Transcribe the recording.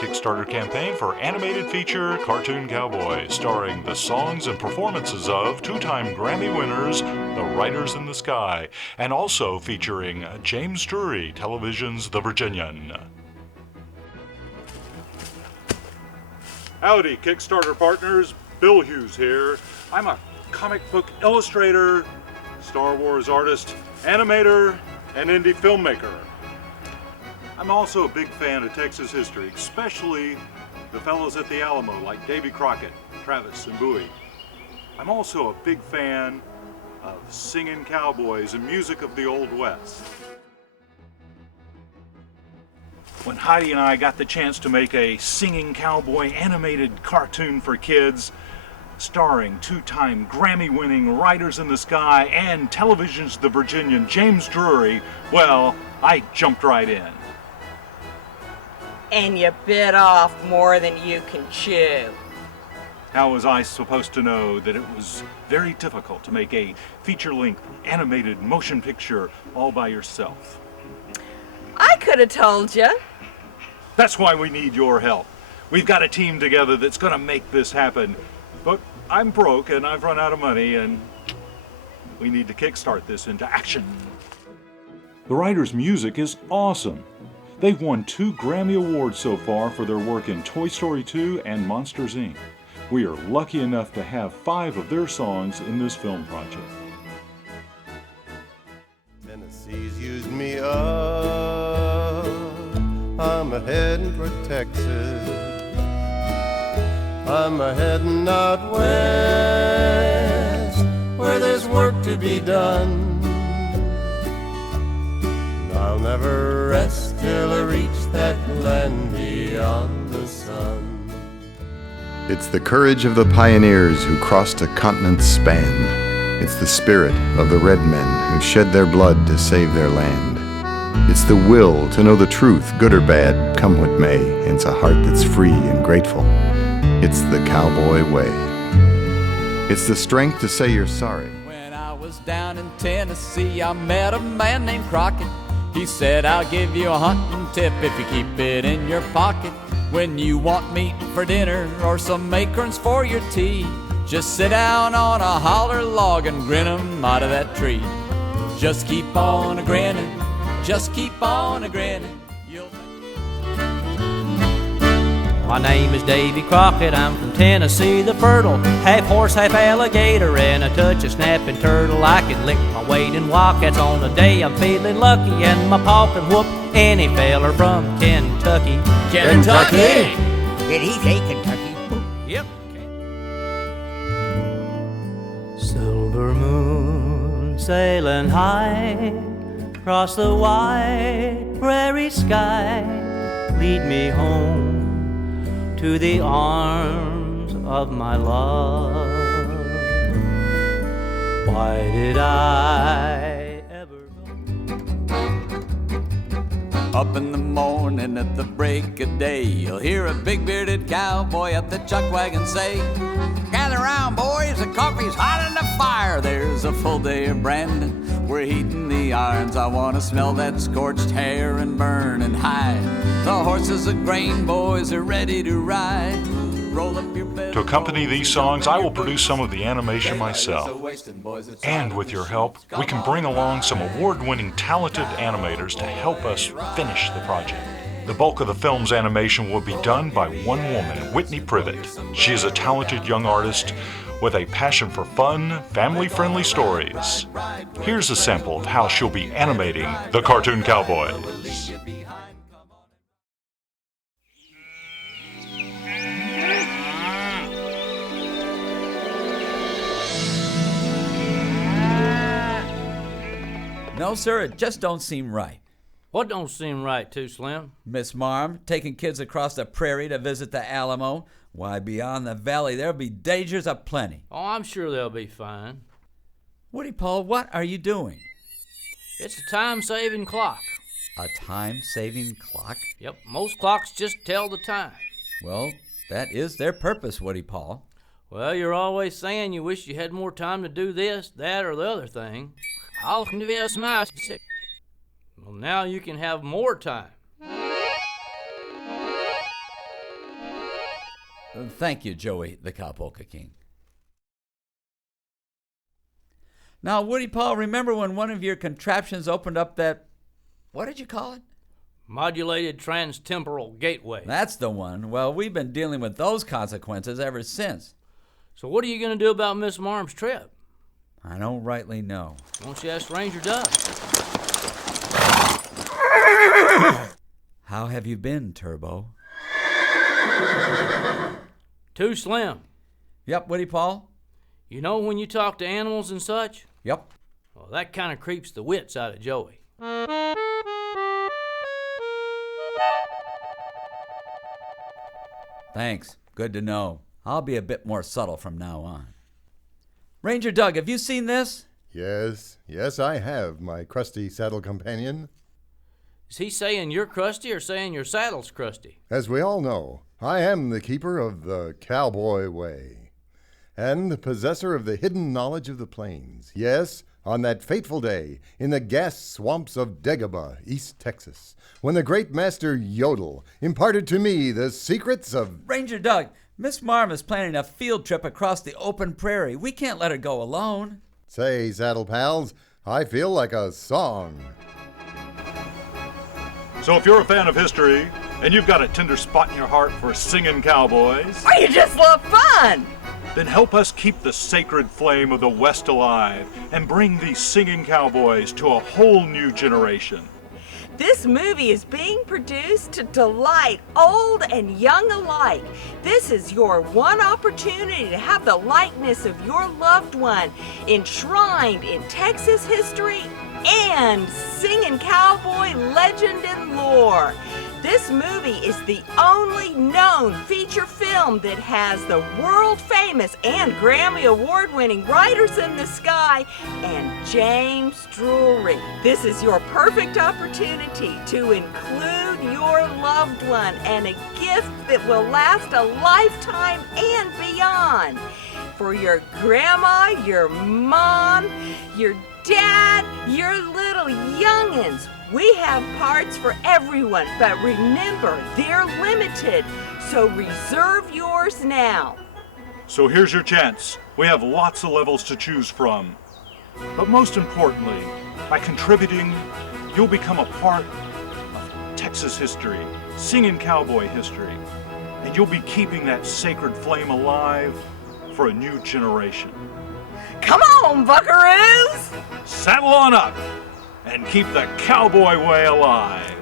Kickstarter campaign for animated feature Cartoon Cowboy, starring the songs and performances of two-time Grammy winners, The Riders in the Sky, and also featuring James Drury, television's The Virginian. Howdy, Kickstarter partners. Bill Hughes here. I'm a comic book illustrator, Star Wars artist, animator, and indie filmmaker. I'm also a big fan of Texas history, especially the fellows at the Alamo like Davy Crockett, Travis, and Bowie. I'm also a big fan of singing cowboys and music of the Old West. When Heidi and I got the chance to make a singing cowboy animated cartoon for kids, starring two-time Grammy-winning Riders in the Sky and television's The Virginian James Drury, well, I jumped right in. And you bit off more than you can chew. How was I supposed to know that it was very difficult to make a feature-length animated motion picture all by yourself? I could have told you. That's why we need your help. We've got a team together that's gonna make this happen. But I'm broke and I've run out of money and we need to kickstart this into action. The writer's music is awesome. They've won 2 Grammy Awards so far for their work in Toy Story 2 and Monsters, Inc. We are lucky enough to have 5 of their songs in this film project. Tennessee's used me up. I'm a-headin' for Texas. I'm a-headin' out west, where there's work to be done. I'll never rest till I reach that land beyond the sun. It's the courage of the pioneers who crossed a continent's span. It's the spirit of the red men who shed their blood to save their land. It's the will to know the truth, good or bad, come what may. It's a heart that's free and grateful. It's the cowboy way. It's the strength to say you're sorry. When I was down in Tennessee, I met a man named Crockett. He said, I'll give you a hunting tip if you keep it in your pocket. When you want meat for dinner or some acorns for your tea, just sit down on a holler log and grin 'em out of that tree. Just keep on a-grinning, just keep on a-grinning. My name is Davy Crockett, I'm from Tennessee the fertile. Half horse, half alligator, and a touch of snapping turtle. I can lick my weight and walk, that's on a day I'm feeling lucky. And my paw can whoop any feller from Kentucky. Kentucky! Did he say Kentucky? Yep. Silver moon sailing high across the wide prairie sky, lead me home to the arms of my love. Why did I ever go? Up in the morning at the break of day, you'll hear a big-bearded cowboy up the chuck wagon say, gather round, boys, the coffee's hot in the fire. There's a full day of branding, we're heating the irons. I want to smell that scorched hair and burning hide. The horses and grain boys are ready to ride. Roll up your bed. To accompany these songs, I will produce some of the animation myself. And with your help, we can bring along some award-winning talented animators to help us finish the project. The bulk of the film's animation will be done by one woman, Whitney Privet. She is a talented young artist with a passion for fun, family-friendly stories. Here's a sample of how she'll be animating the Cartoon Cowboy. No, sir, it just don't seem right. What don't seem right, too, Slim? Miss Marm, taking kids across the prairie to visit the Alamo. Why, beyond the valley, there'll be dangers aplenty. Oh, I'm sure they'll be fine. Woody Paul, what are you doing? It's a time-saving clock. A time-saving clock? Yep, most clocks just tell the time. Well, that is their purpose, Woody Paul. Well, you're always saying you wish you had more time to do this, that, or the other thing. Well, now you can have more time. Thank you, Joey, the Cowpoke King. Now, Woody Paul, remember when one of your contraptions opened up that, what did you call it? Modulated transtemporal gateway. That's the one. Well, we've been dealing with those consequences ever since. So what are you going to do about Miss Marm's trip? I don't rightly know. Why don't you ask Ranger Doug? How have you been, Turbo? Too slim. Yep, Woody Paul? You know when you talk to animals and such? Yep. Well, that kind of creeps the wits out of Joey. Thanks. Good to know. I'll be a bit more subtle from now on. Ranger Doug, have you seen this? Yes, I have, my crusty saddle companion. Is he saying you're crusty or saying your saddle's crusty? As we all know, I am the keeper of the cowboy way, and the possessor of the hidden knowledge of the plains. Yes, on that fateful day, in the gas swamps of Dagobah, East Texas, when the great master Yodel imparted to me the secrets of... Ranger Doug, Miss Marm is planning a field trip across the open prairie. We can't let her go alone. Say, saddle pals, I feel like a song. So if you're a fan of history, and you've got a tender spot in your heart for singing cowboys, Or you just love fun. then help us keep the sacred flame of the West alive and bring these singing cowboys to a whole new generation. This movie is being produced to delight old and young alike. This is your one opportunity to have the likeness of your loved one enshrined in Texas history and singing cowboy legend and lore. This movie is the only known feature film that has the world-famous and Grammy Award-winning Riders in the Sky and James Drury. This is your perfect opportunity to include your loved one and a gift that will last a lifetime and beyond. For your grandma, your mom, your dad, your little youngins. We have parts for everyone, but remember, they're limited, so reserve yours now. So here's your chance. We have lots of levels to choose from. But most importantly, by contributing, you'll become a part of Texas history, singing cowboy history, and you'll be keeping that sacred flame alive for a new generation. Come on, buckaroos! Saddle on up and keep the cowboy way alive.